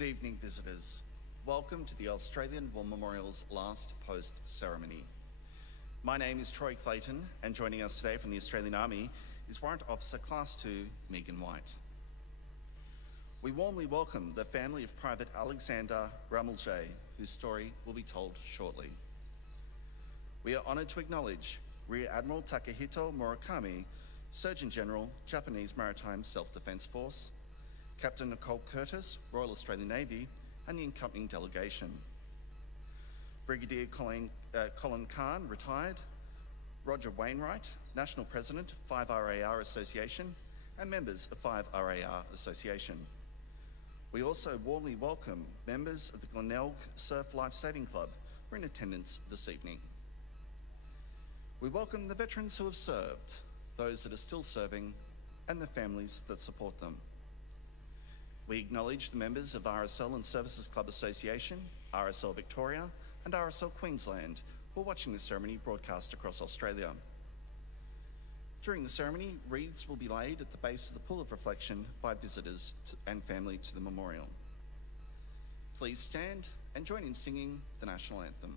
Good evening, visitors. Welcome to the Australian War Memorial's last post ceremony. My name is Troy Clayton, and joining us today from the Australian Army is Warrant Officer Class 2, Megan White. We warmly welcome the family of Private Alexander Remeljej, whose story will be told shortly. We are honoured to acknowledge Rear Admiral Takahito Murakami, Surgeon General, Japanese Maritime Self-Defence Force, Captain Nicole Curtis, Royal Australian Navy, and the accompanying delegation. Brigadier Colin Khan, retired, Roger Wainwright, National President, 5RAR Association, and members of 5RAR Association. We also warmly welcome members of the Glenelg Surf Life Saving Club who are in attendance this evening. We welcome the veterans who have served, those that are still serving, and the families that support them. We acknowledge the members of RSL and Services Club Association, RSL Victoria, and RSL Queensland who are watching the ceremony broadcast across Australia. During the ceremony, wreaths will be laid at the base of the Pool of Reflection by visitors and family to the memorial. Please stand and join in singing the National Anthem.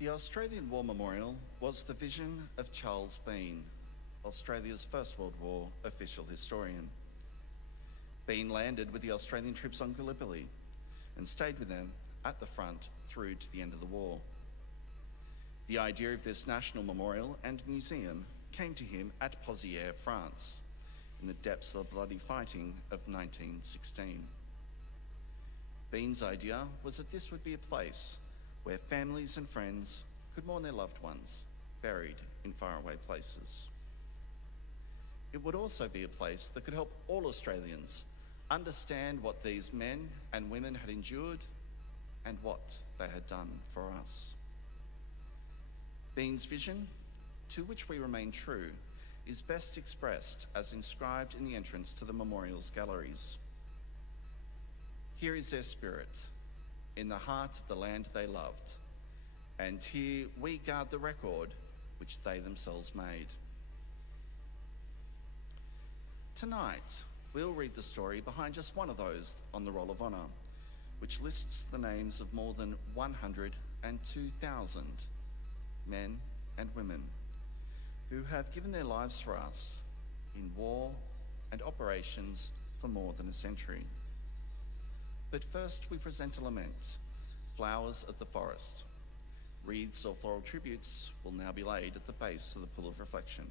The Australian War Memorial was the vision of Charles Bean, Australia's First World War official historian. Bean landed with the Australian troops on Gallipoli and stayed with them at the front through to the end of the war. The idea of this national memorial and museum came to him at Pozières, France, in the depths of the bloody fighting of 1916. Bean's idea was that this would be a place where families and friends could mourn their loved ones buried in faraway places. It would also be a place that could help all Australians understand what these men and women had endured and what they had done for us. Bean's vision, to which we remain true, is best expressed as inscribed in the entrance to the memorial's galleries. Here is their spirit, in the heart of the land they loved, and here we guard the record which they themselves made. Tonight, we'll read the story behind just one of those on the Roll of Honour, which lists the names of more than 102,000 men and women who have given their lives for us in war and operations for more than a century. But first we present a lament, Flowers of the Forest. Wreaths or floral tributes will now be laid at the base of the Pool of Reflection.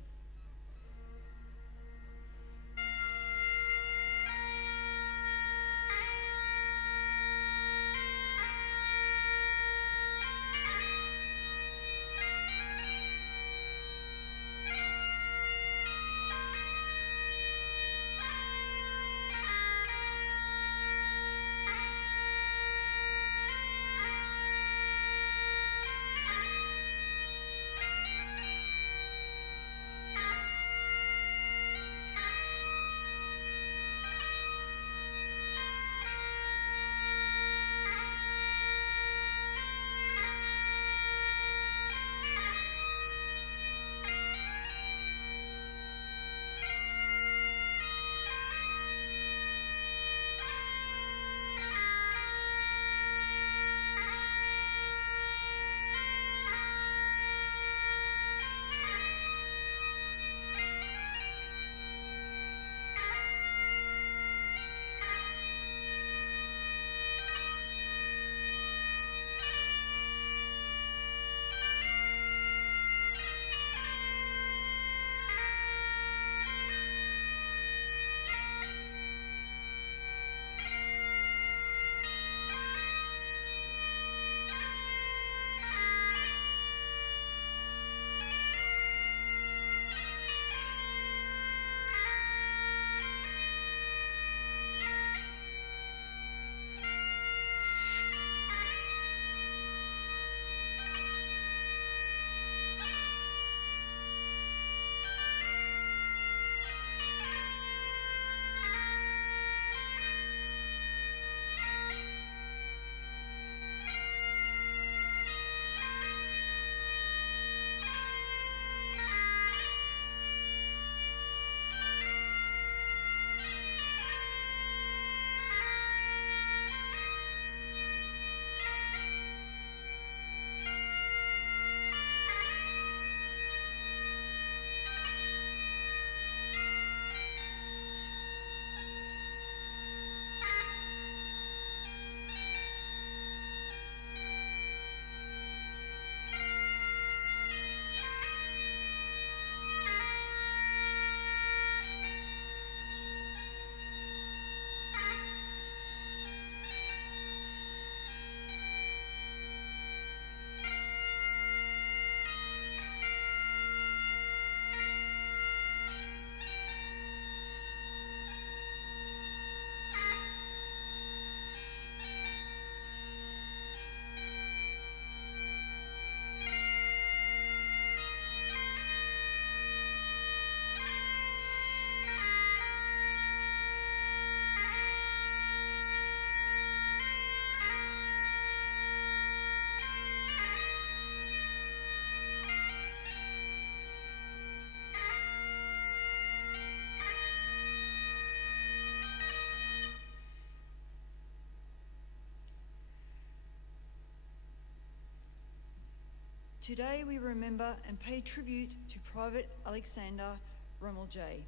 Today we remember and pay tribute to Private Alexander Remeljej.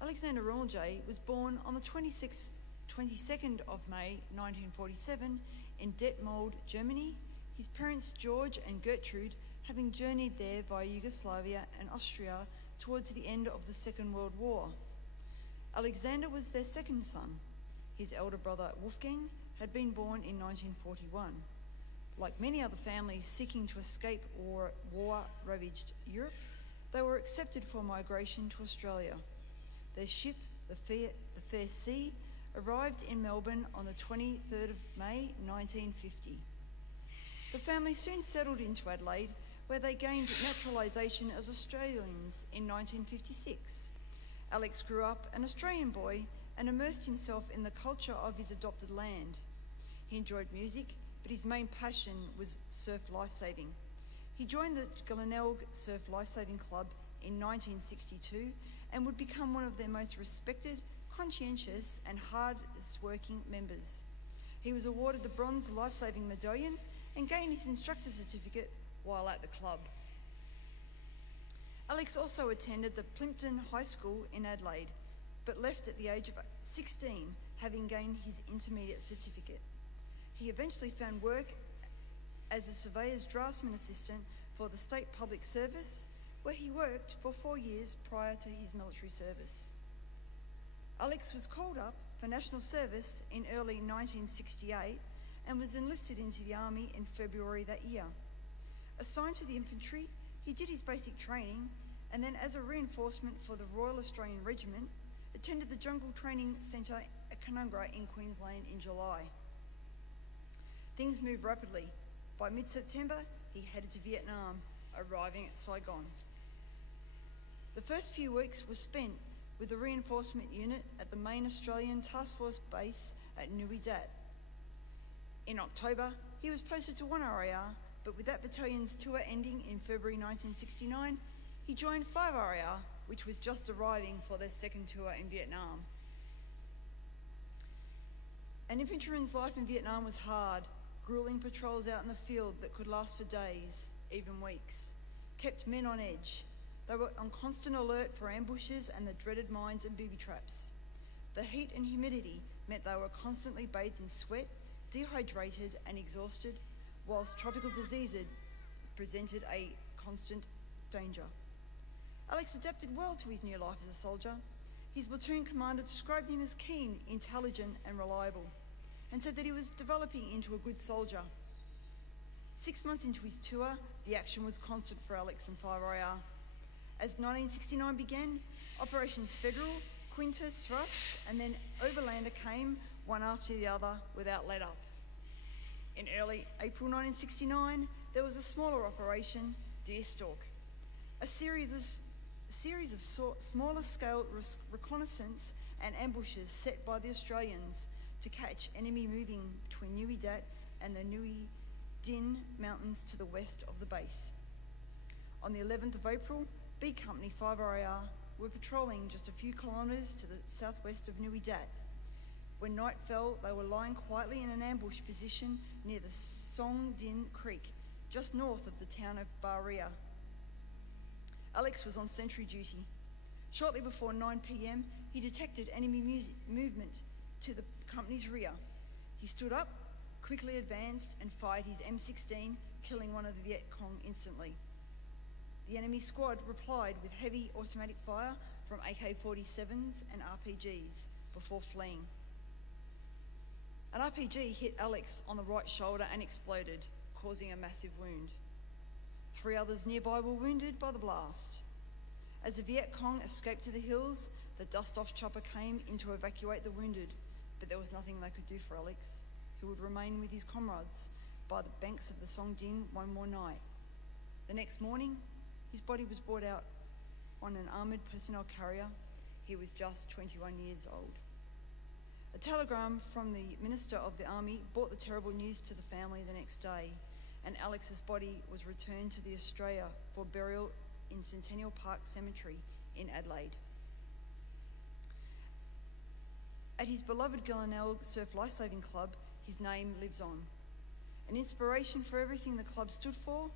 Alexander Remeljej was born on the 22nd of May 1947 in Detmold, Germany, his parents George and Gertrude having journeyed there via Yugoslavia and Austria towards the end of the Second World War. Alexander was their second son. His elder brother Wolfgang had been born in 1941. Like many other families seeking to escape war-ravaged Europe, they were accepted for migration to Australia. Their ship, the Fair Sea, arrived in Melbourne on the 23rd of May 1950. The family soon settled into Adelaide, where they gained naturalisation as Australians in 1956. Alex grew up an Australian boy and immersed himself in the culture of his adopted land. He enjoyed music, but his main passion was surf lifesaving. He joined the Glenelg Surf Lifesaving Club in 1962 and would become one of their most respected, conscientious and hardest-working members. He was awarded the Bronze Lifesaving Medallion and gained his instructor certificate while at the club. Alex also attended the Plympton High School in Adelaide, but left at the age of 16, having gained his intermediate certificate. He eventually found work as a surveyor's draftsman assistant for the State Public Service, where he worked for 4 years prior to his military service. Alex was called up for national service in early 1968 and was enlisted into the Army in February that year. Assigned to the infantry, he did his basic training and then, as a reinforcement for the Royal Australian Regiment, attended the Jungle Training Centre at Canberra in Queensland in July. Things moved rapidly. By mid-September, he headed to Vietnam, arriving at Saigon. The first few weeks were spent with the reinforcement unit at the main Australian Task Force base at Nui Dat. In October, he was posted to 1 RAR, but with that battalion's tour ending in February 1969, he joined 5 RAR, which was just arriving for their second tour in Vietnam. An infantryman's life in Vietnam was hard. Grueling patrols out in the field that could last for days, even weeks, kept men on edge. They were on constant alert for ambushes and the dreaded mines and booby traps. The heat and humidity meant they were constantly bathed in sweat, dehydrated and exhausted, whilst tropical diseases presented a constant danger. Alex adapted well to his new life as a soldier. His platoon commander described him as keen, intelligent and reliable, and said that he was developing into a good soldier. 6 months into his tour, the action was constant for Alex and 5 RAR. As 1969 began, Operations Federal, Quintus Thrust, and then Overlander came one after the other without let up. In early April 1969, there was a smaller operation, Deerstalk, a series of smaller scale reconnaissance and ambushes set by the Australians to catch enemy moving between Nui Dat and the Nui Din Mountains to the west of the base. On the 11th of April, B Company 5 RAR were patrolling just a few kilometres to the southwest of Nui Dat. When night fell, they were lying quietly in an ambush position near the Song Din Creek, just north of the town of Baria. Alex was on sentry duty. Shortly before 9 p.m, he detected enemy movement to the company's rear. He stood up, quickly advanced and fired his M16, killing one of the Viet Cong instantly. The enemy squad replied with heavy automatic fire from AK-47s and RPGs before fleeing. An RPG hit Alex on the right shoulder and exploded, causing a massive wound. 3 others nearby were wounded by the blast. As the Viet Cong escaped to the hills, the dust-off chopper came in to evacuate the wounded, but there was nothing they could do for Alex, who would remain with his comrades by the banks of the Song Din one more night. The next morning, his body was brought out on an armoured personnel carrier. He was just 21 years old. A telegram from the Minister of the Army brought the terrible news to the family the next day, and Alex's body was returned to the Australia for burial in Centennial Park Cemetery in Adelaide. At his beloved Glenelg Surf Lifesaving Club, his name lives on. An inspiration for everything the club stood for,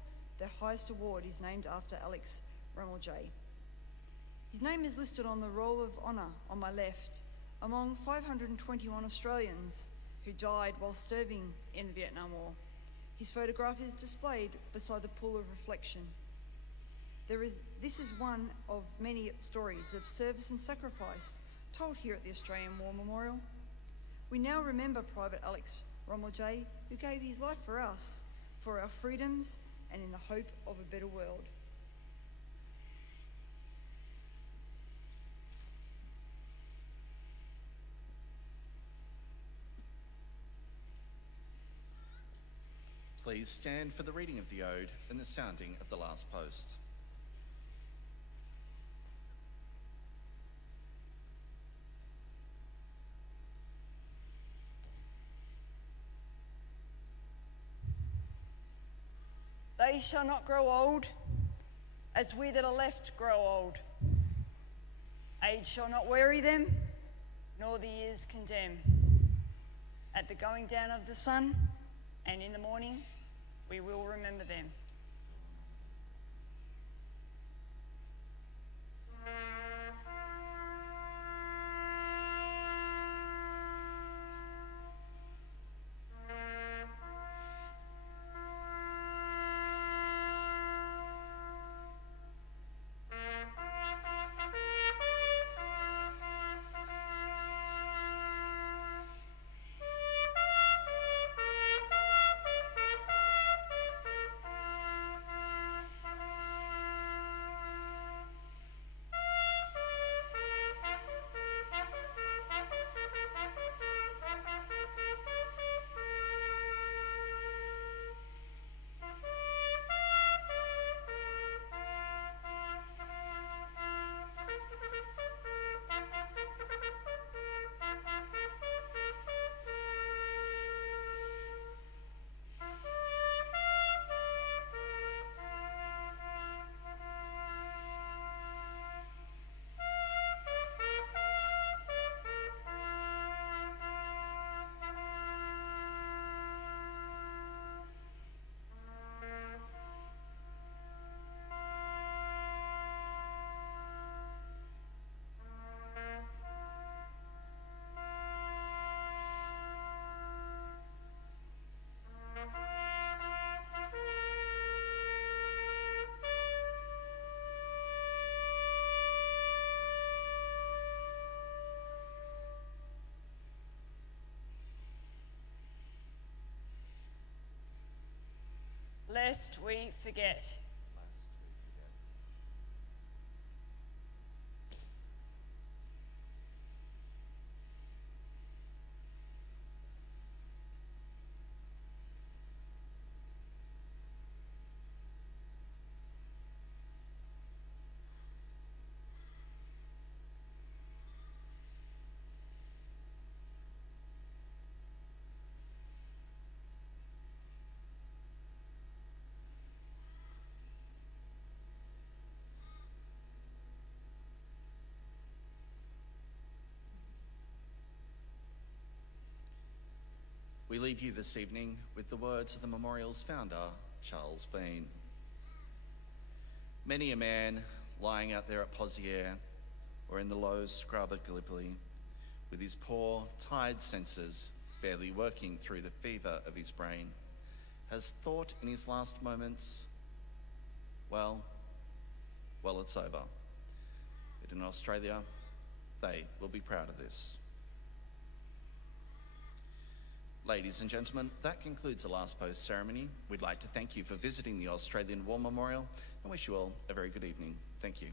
their highest award is named after Alex Remeljej. His name is listed on the Roll of Honour on my left, among 521 Australians who died while serving in the Vietnam War. His photograph is displayed beside the pool of reflection. This is one of many stories of service and sacrifice told here at the Australian War Memorial. We now remember Private Alex Remeljej, who gave his life for us, for our freedoms, and in the hope of a better world. Please stand for the reading of the ode and the sounding of the last post. They shall not grow old, as we that are left grow old. Age shall not weary them, nor the years condemn. At the going down of the sun, and in the morning, we will remember them. Lest we forget. We leave you this evening with the words of the memorial's founder, Charles Bean. Many a man lying out there at Poziere or in the low scrub at Gallipoli, with his poor, tired senses barely working through the fever of his brain, has thought in his last moments, well, it's over. But in Australia, they will be proud of this. Ladies and gentlemen, that concludes the last post ceremony. We'd like to thank you for visiting the Australian War Memorial and wish you all a very good evening. Thank you.